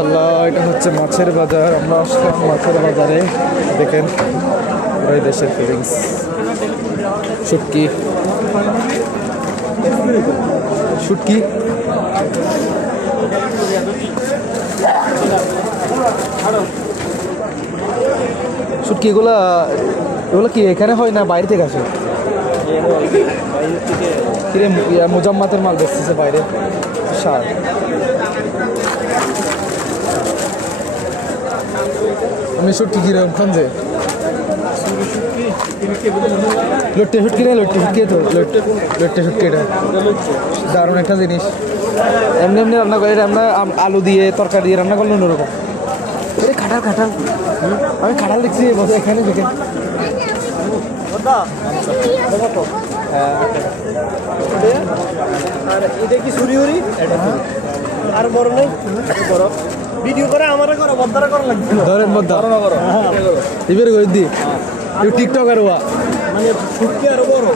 মাশাআল্লাহ, এটা হচ্ছে মাছের বাজার। আমরা আসলাম মাছের বাজারে। দেখেন ওই দেশের ফিলিংস। শুটকি শুটকি শুটকি এগুলো কি এখানে হয় না বাইরে থেকে আসে? কিরে মোজাম্মাতের মাল বেচতেছে বাইরে। সার আমি শুটকি কিরকম খান যে লট্টে শুটকি না, লট্টে শুটকি তো লট্টে শুটকি, এটা দারুণ একটা জিনিস। এমনি এমনি রান্না করে, এটা আমরা আলু দিয়ে তরকারি দিয়ে রান্না করলে অন্যরকম। এটা খাটাল খাটাল, আমি খাটাল দেখছি বসে এখানে দেখেন। আর এটা কি ছুরি উড়ি আর বড় নেই, বড় ভিডিও করে আমার করো বদ্দারা করা লাগবে। ধরেন বদ্দা এবার করে দি টিকটক আর মানে শুটকি আরো বড়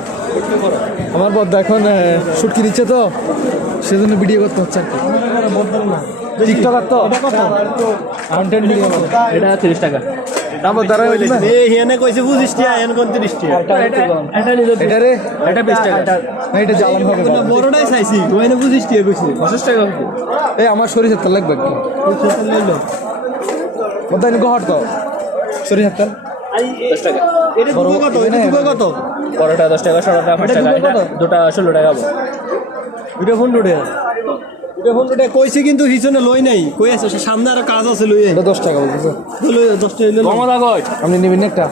আমার বদ্দা এখন শুটকি দিচ্ছে তো সেজন্য ভিডিও করতে হচ্ছে আর কি। বদ্দারা না টিকটক আর তো কন্টেন্ট ভিডিও এটা 30 টাকা দাম দ্বারা হেনে কইছে 25 টাকা হেন কোন 30 টাকা এটা রে এটা 20 টাকা না, এটা জ্বালান হবে না বড়টাই চাইছি ওইনে 25 টাকা কইছি 25 টাকা এই আমার সরিষার তেল লাগবে কি লইলো বদ্দা এনে হট দাও সরিষার তেল 10 টাকা এটা দুটো কত এটা দুটো কত বড়টা 10 টাকা, ছোটটা 5 টাকা, দুটা 16 টাকা। এটা ফোন টাকা এটা ফোন টাকা কইছে কিন্তু হিসনে লই নাই কই আছে সামনে আর কাজ আছে লই এটা 10 টাকা বলতেছে। লই 10 টাকা লই কমলা কই? আপনি নেবেন না একটা?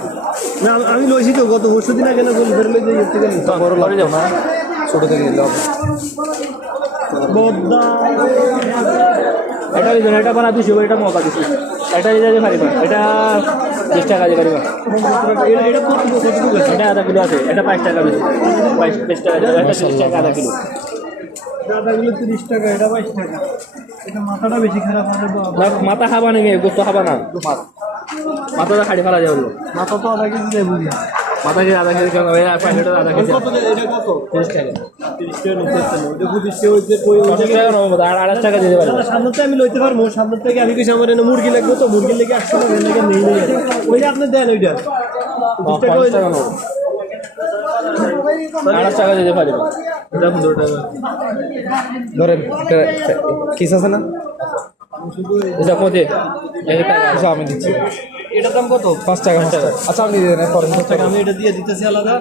না আমি লইছি তো গত বছর দিন আগে না বল ফের লই যাই থেকে বড় লাগে যাও না, ছোট থেকে নিলে হবে। বদ্দা এটা দিবেন, এটা বানা 200, এটা মজা দিছি। এটা দিতে পারিবা, এটা 20 টাকা দিয়ে পারিবা। এটা কত এটা আধা কিলো আছে, এটা 5 টাকা বেশি, 20 টাকা দিয়ে, এটা 30 টাকা আধা কিলো। দাদাগুলো 30 টাকা এটা 22 টাকা এটা মাথাটা বেশি খারাপ হবে না, মাথা খাবা নাকি গোস্ত খাবা না? মাথাটা খাড়ি ফেলা যাবে। মাথা তো আধা কেজি দেয় বুঝি মাথা খেয়ে আধা কেজি কেন ভাই? 5 লিটার আধা কেজি কত এটা কত 30 টাকা। 30 টাকা নিতে চাই ওটা 25 টাকা হইছে কই 50 টাকা নেবো, আর 2.5 টাকা দিতে পারবো। দাদা সামনে থেকে আমি লইতে পারবো সামনে থেকে আমি কইছি আমার এনে মুরগি লাগবে তো মুরগির লেগে 100 টাকা এর লেগে নেই নেই ওইটা আপনি দেন ওইটা 20 টাকা 50 টাকা নেবো, 2.5 টাকা দিতে পারবো। এটা 15 টাকা। ধরেন কিস আছে না? এটা কত? 1 টাকা। আচ্ছা আমি দিচ্ছি। এটার দাম কত 5 টাকা 5 টাকা। আচ্ছা আপনি দিয়ে দেন পরে। 5 টাকা আমি এটা দিয়ে দিতেছি আলাদা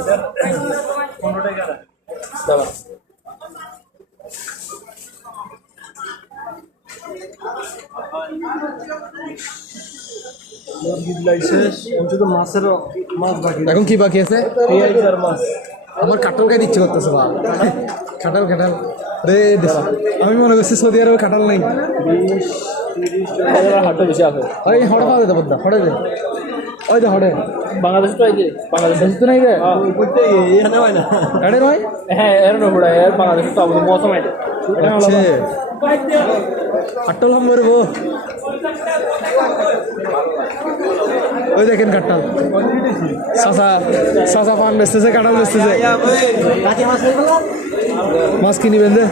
এটা 15 টাকা দাও। মুরগি লাইসেন্স শুধু মাছের মাছ বাকি এখন কি বাকি আছে? পেঁয়াজ আর মাছ আমার কাঁঠাল খাইতে ইচ্ছে করতেছে বা খাটাল খাটাল রে আমি মনে করছি সৌদি আরবে খাটাল নাই। 20-30 টাকা হাটটা বেশি আছে। আরে হড়ে পাওয়া যেতে বদ্দা হড়ে দে ওই দে হড়ে বাংলাদেশ তো এই যে বাংলাদেশ তো নাই রে উপরতে এখানে হয় না এড়ে নয়। হ্যাঁ, এর নোবড়া এর বাংলাদেশ তো আমাদের মৌসুম এটা। এটা হলো আচ্ছা কাটল হাম করবো। ওই দেখেন কাটল সাসা সাসা পান বেচতেছে, কাঁঠাল বেচতেছে। মাছ কিনিবেন যে